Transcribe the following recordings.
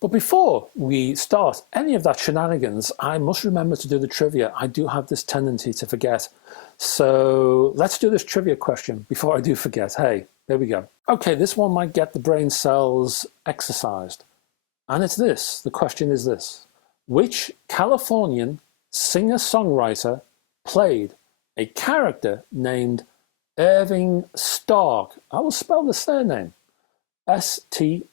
But before we start any of that shenanigans, I must remember to do the trivia. I do have this tendency to forget. So let's do this trivia question before I do forget. Hey, there we go. Okay, this one might get the brain cells exercised. And it's this. The question is this. Which Californian singer-songwriter played a character named Irving Stark? I will spell the surname. S-T-A-R-C-K.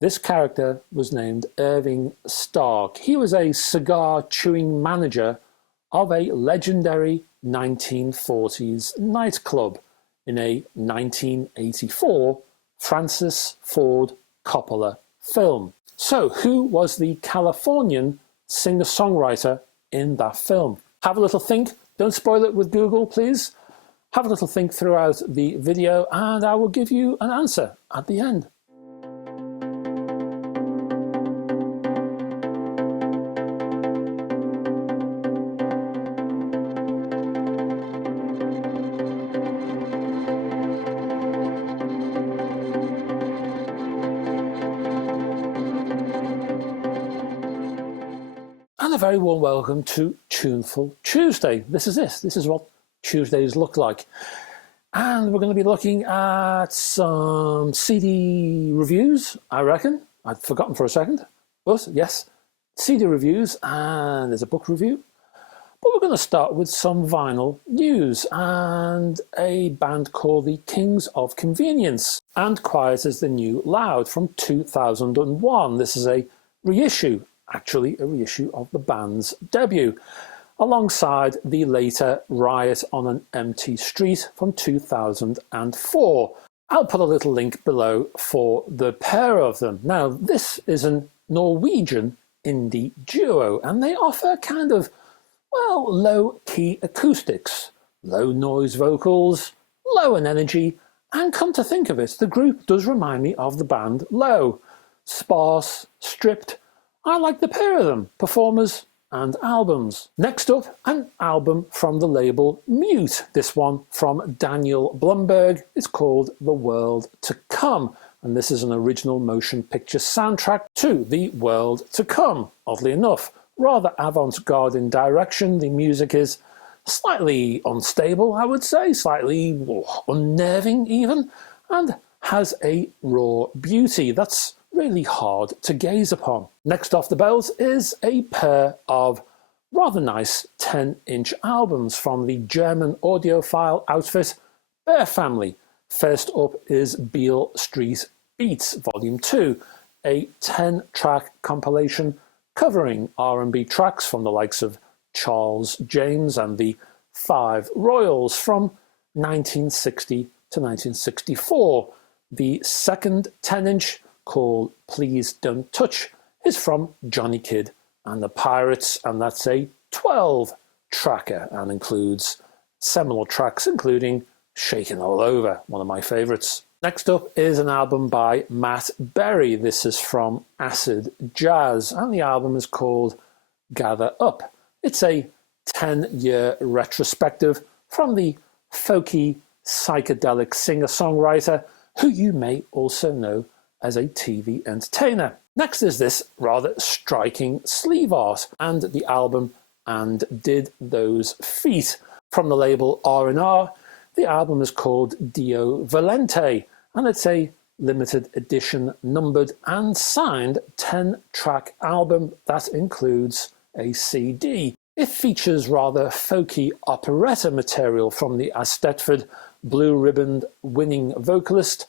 This character was named Irving Stark. He was a cigar-chewing manager of a legendary 1940s nightclub in a 1984 Francis Ford Coppola film. So, who was the Californian singer-songwriter in that film? Have a little think. Don't spoil it with Google, please. Have a little think throughout the video and I will give you an answer at the end. And a very warm welcome to Tuneful Tuesday. This is it. This is what Tuesdays look like. And we're going to be looking at some CD reviews, I reckon. I'd forgotten for a second. But yes, CD reviews, and there's a book review. But we're going to start with some vinyl news and a band called the Kings of Convenience and Quiet as the New Loud from 2001. This is a reissue, actually a reissue of the band's debut, alongside the later Riot on an Empty Street from 2004. I'll put a little link below for the pair of them. Now, this is a Norwegian indie duo, and they offer kind of, well, low-key acoustics, low-noise vocals, low in energy, and come to think of it, the group does remind me of the band Low. Sparse, stripped. I like the pair of them, performers and albums. Next up, an album from the label Mute. This one from Daniel Blumberg. It's called The World to Come, and this is an original motion picture soundtrack to The World to Come. Oddly enough, rather avant-garde in direction. The music is slightly unstable, I would say, slightly unnerving even, and has a raw beauty that's really hard to gaze upon. Next off the bells is a pair of rather nice 10-inch albums from the German audiophile outfit Bear Family. First up is Beale Street Beats Volume 2, a 10-track compilation covering R&B tracks from the likes of Charles James and the Five Royals from 1960 to 1964. The second 10-inch, called Please Don't Touch, is from Johnny Kidd and the Pirates, and that's a 12-tracker and includes seminal tracks including Shakin' All Over, one of my favourites. Next up is an album by Matt Berry. This is from Acid Jazz, and the album is called Gather Up. It's a 10-year retrospective from the folky psychedelic singer-songwriter who you may also know as a TV entertainer. Next is this rather striking sleeve art and the album And Did Those Feet from the label R&R. The album is called Dio Valente, and it's a limited edition numbered and signed 10-track album that includes a CD. It features rather folky operetta material from the Eisteddfod Blue Ribbon winning vocalist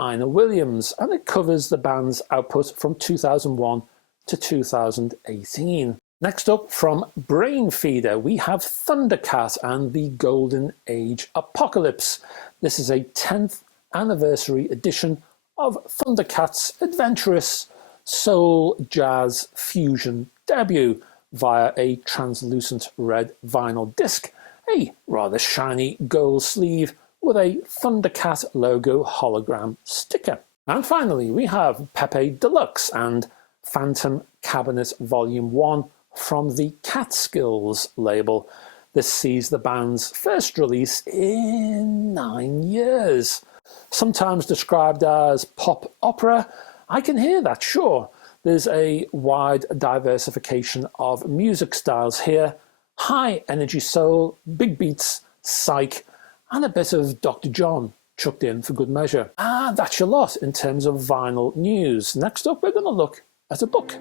Ina Williams, and it covers the band's output from 2001 to 2018. Next up, from Brainfeeder, we have Thundercat and the Golden Age Apocalypse. This is a 10th anniversary edition of Thundercat's adventurous soul jazz fusion debut via a translucent red vinyl disc, a rather shiny gold sleeve with a Thundercat logo hologram sticker. And finally, we have Pepe Deluxe and Phantom Cabinet Volume 1 from the Catskills label. This sees the band's first release in 9 years. sometimes described as pop opera. I can hear that, sure. There's a wide diversification of music styles here. High energy soul, big beats, psych, and a bit of Dr. John chucked in for good measure. And that's your lot in terms of vinyl news. Next up, we're going to look at a book.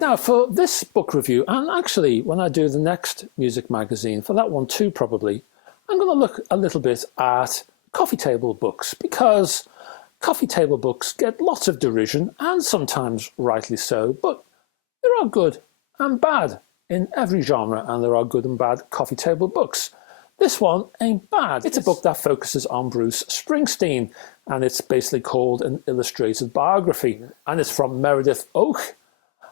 Now, for this book review, and actually when I do the next music magazine, for that one too probably, I'm going to look a little bit at coffee table books, because coffee table books get lots of derision, and sometimes rightly so, but there are good and bad in every genre, and there are good and bad coffee table books. This one ain't bad. It's a book that focuses on Bruce Springsteen, and it's basically called an illustrated biography, and it's from Meredith Oak.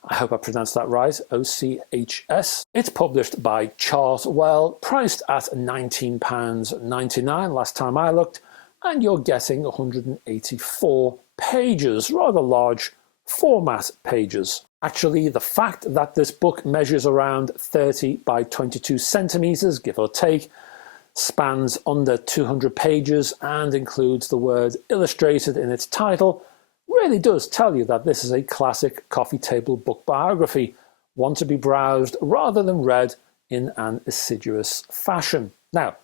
I hope I pronounced that right, O-C-H-S. It's published by Chartwell, priced at £19.99 last time I looked, and you're getting 184 pages, rather large format pages. Actually, the fact that this book measures around 30 by 22 centimetres, give or take, spans under 200 pages and includes the word illustrated in its title, really does tell you that this is a classic coffee table book biography, one to be browsed rather than read in an assiduous fashion. Now,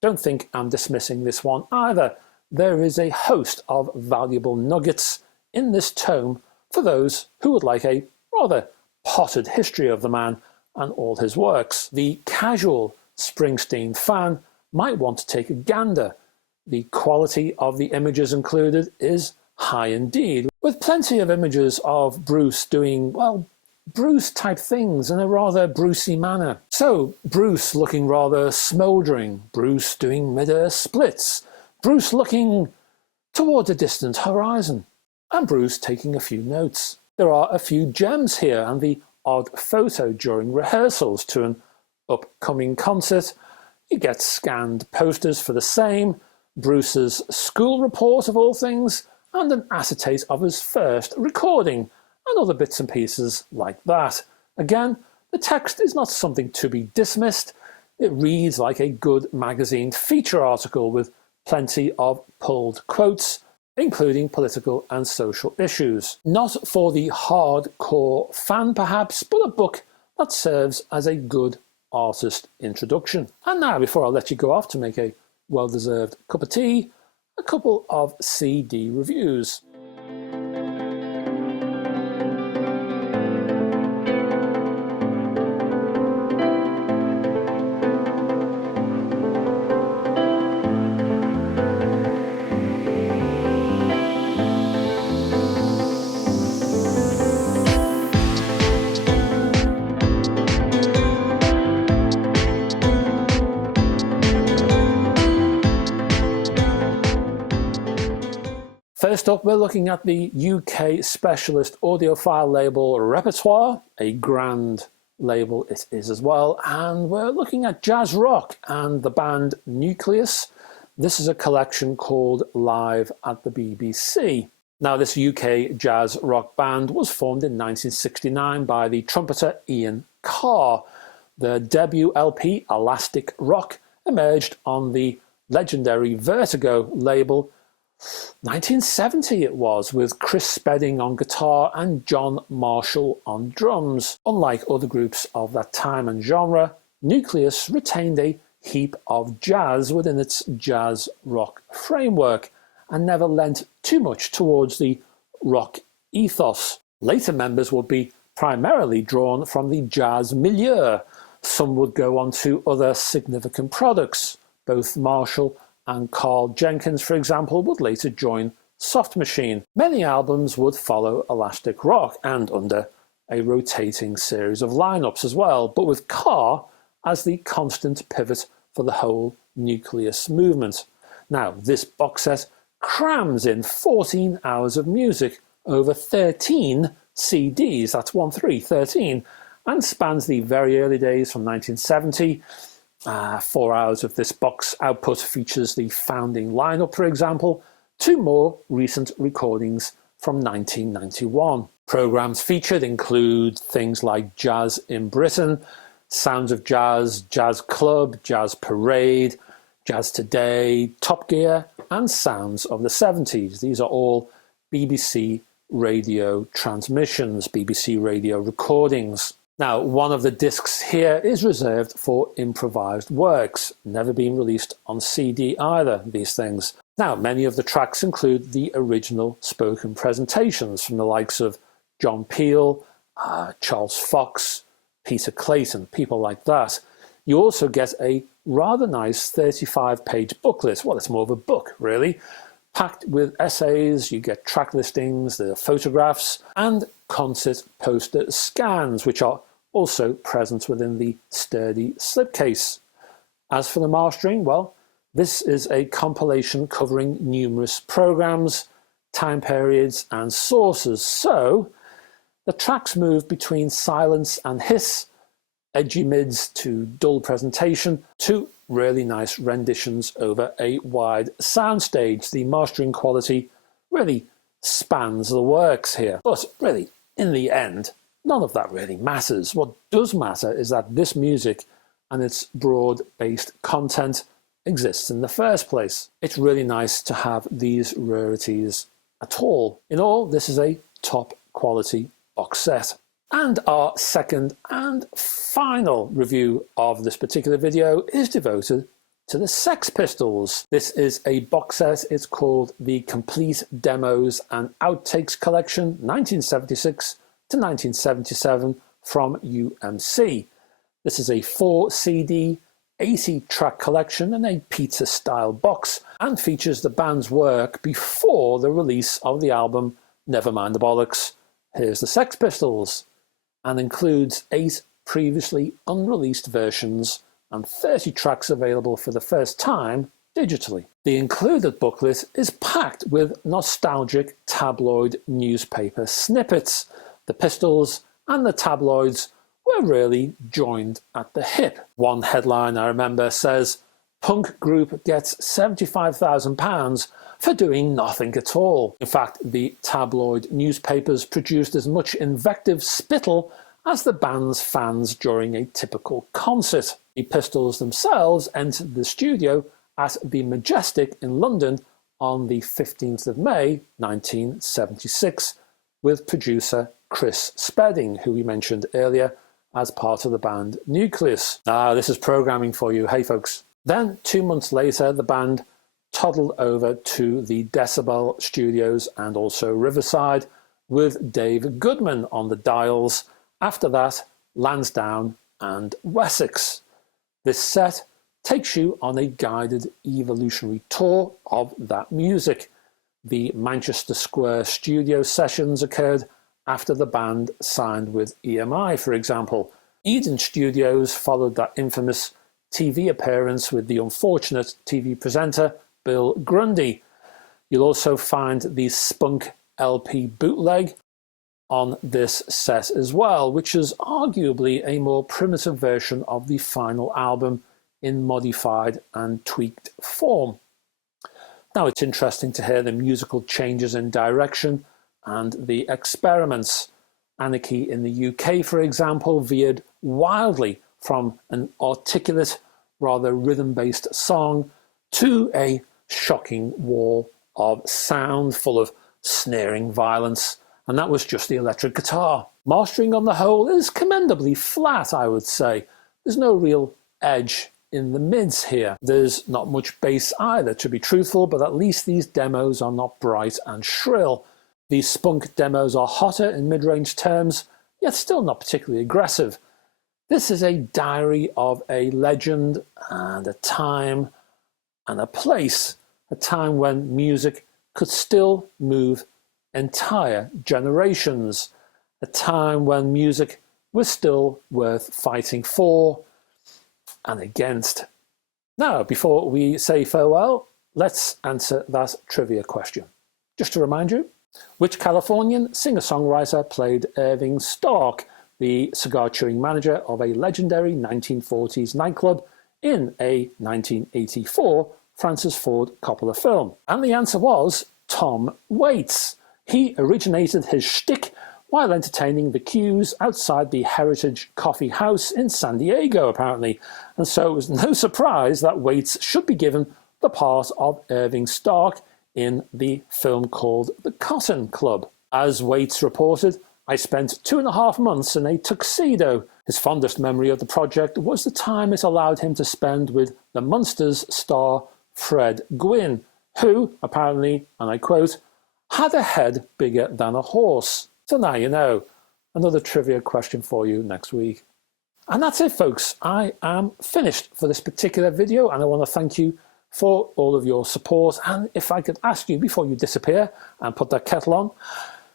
don't think I'm dismissing this one either. There is a host of valuable nuggets in this tome for those who would like a rather potted history of the man and all his works. The casual Springsteen fan might want to take a gander. The quality of the images included is high indeed, with plenty of images of Bruce doing, well, Bruce-type things in a rather Brucey manner. So, Bruce looking rather smouldering, Bruce doing mid-air splits, Bruce looking towards a distant horizon, and Bruce taking a few notes. There are a few gems here, and the odd photo during rehearsals to an upcoming concert. You get scanned posters for the same, Bruce's school report of all things, and an acetate of his first recording, and other bits and pieces like that. Again, the text is not something to be dismissed. It reads like a good magazine feature article with plenty of pulled quotes, including political and social issues. Not for the hardcore fan perhaps, but a book that serves as a good artist introduction. And now, before I let you go off to make a well-deserved cup of tea, a couple of CD reviews. First up, we're looking at the UK specialist audiophile label Repertoire, a grand label it is as well, and we're looking at jazz rock and the band Nucleus. This is a collection called Live at the BBC. Now, this UK jazz rock band was formed in 1969 by the trumpeter Ian Carr. Their debut LP, Elastic Rock, emerged on the legendary Vertigo label 1970 it was, with Chris Spedding on guitar and John Marshall on drums. Unlike other groups of that time and genre, Nucleus retained a heap of jazz within its jazz rock framework and never lent too much towards the rock ethos. Later members would be primarily drawn from the jazz milieu. Some would go on to other significant products. Both Marshall and Carl Jenkins, for example, would later join Soft Machine. Many albums would follow Elastic Rock and under a rotating series of lineups as well, but with Carr as the constant pivot for the whole Nucleus movement. Now, this box set crams in 14 hours of music over 13 CDs, that's 13, and spans the very early days from 1970 4 hours of this box output features the founding lineup, for example, 2 more recent recordings from 1991. Programs featured include things like Jazz in Britain, Sounds of Jazz, Jazz Club, Jazz Parade, Jazz Today, Top Gear, and Sounds of the 70s. These are all BBC radio transmissions, BBC radio recordings. Now, one of the discs here is reserved for improvised works, never been released on CD either, these things. Now, many of the tracks include the original spoken presentations from the likes of John Peale, Charles Fox, Peter Clayton, people like that. You also get a rather nice 35-page booklet. Well, it's more of a book, really. Packed with essays, you get track listings, the photographs, and concert poster scans, which are also present within the sturdy slipcase. As for the mastering, well, this is a compilation covering numerous programs, time periods, and sources. So the tracks move between silence and hiss, edgy mids to dull presentation, to really nice renditions over a wide soundstage. The mastering quality really spans the works here. But really, in the end, none of that really matters. What does matter is that this music and its broad-based content exists in the first place. It's really nice to have these rarities at all. In all, this is a top quality box set. And our second and final review of this particular video is devoted to the Sex Pistols. This is a box set. It's called the Complete Demos and Outtakes Collection, 1976 to 1977 from UMC. This is a 4 CD, 80 track collection in a pizza style box and features the band's work before the release of the album Nevermind the Bollocks, Here's the Sex Pistols, and includes 8 previously unreleased versions and 30 tracks available for the first time digitally. The included booklet is packed with nostalgic tabloid newspaper snippets. The Pistols and the tabloids were really joined at the hip. One headline I remember says, "Punk group gets £75,000 for doing nothing at all." In fact, the tabloid newspapers produced as much invective spittle as the band's fans during a typical concert. The Pistols themselves entered the studio at the Majestic in London on the 15th of May 1976 with producer Chris Spedding, who we mentioned earlier, as part of the band Nucleus. This is programming for you, hey folks. Then 2 months later, the band toddled over to the Decibel Studios and also Riverside with Dave Goodman on the dials. After that, Lansdowne and Wessex. This set takes you on a guided evolutionary tour of that music. The Manchester Square studio sessions occurred after the band signed with EMI, for example. Eden Studios followed that infamous TV appearance with the unfortunate TV presenter Bill Grundy. You'll also find the Spunk LP bootleg on this set as well, which is arguably a more primitive version of the final album in modified and tweaked form. Now, it's interesting to hear the musical changes in direction and the experiments. Anarchy in the UK, for example, veered wildly from an articulate, rather rhythm-based song to a shocking wall of sound full of sneering violence, and that was just the electric guitar. Mastering on the whole is commendably flat, I would say. There's no real edge in the mids here. There's not much bass either, to be truthful, but at least these demos are not bright and shrill. These Spunk demos are hotter in mid-range terms, yet still not particularly aggressive. This is a diary of a legend and a time and a place, a time when music could still move entire generations, a time when music was still worth fighting for and against. Now, before we say farewell, let's answer that trivia question. Just to remind you, which Californian singer-songwriter played Irving Stark, the cigar-chewing manager of a legendary 1940s nightclub in a 1984 Francis Ford Coppola film? And the answer was Tom Waits. He originated his shtick while entertaining the queues outside the Heritage Coffee House in San Diego, apparently. And so it was no surprise that Waits should be given the part of Irving Stark in the film called The Cotton Club. As Waits reported, "I spent 2.5 months in a tuxedo." His fondest memory of the project was the time it allowed him to spend with the Munsters star Fred Gwynne, who, apparently, and I quote, "had a head bigger than a horse." So now you know. Another trivia question for you next week. And that's it, folks. I am finished for this particular video, and I want to thank you for all of your support. And if I could ask you before you disappear and put that kettle on,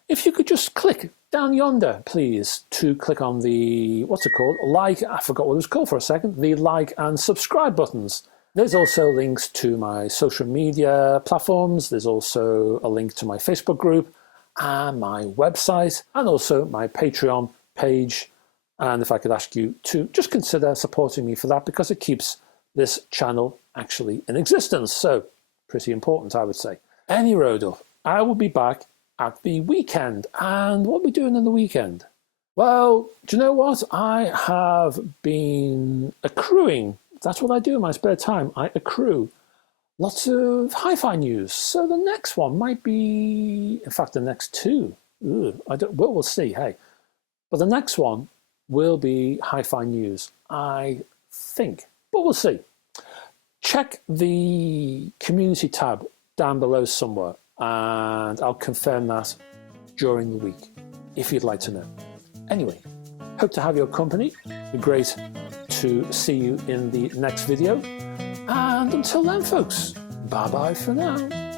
if you could just click down yonder, please, to click on the, what's it called? Like, I forgot what it was called for a second, the like and subscribe buttons. There's also links to my social media platforms. There's also a link to my Facebook group and my website, and also my Patreon page. And if I could ask you to just consider supporting me for that, because it keeps this channel actually in existence. So pretty important, I would say. Any road up, I will be back at the weekend. And what are we doing in the weekend? Well, do you know what? I have been accruing. That's what I do in my spare time. I accrue lots of hi-fi news. So the next one might be, in fact, the next two. We'll see, hey. But the next one will be hi-fi news, I think. But we'll see. Check the community tab down below somewhere, and I'll confirm that during the week, if you'd like to know. Anyway, hope to have your company. It'd be great to see you in the next video. And until then, folks, bye-bye for now.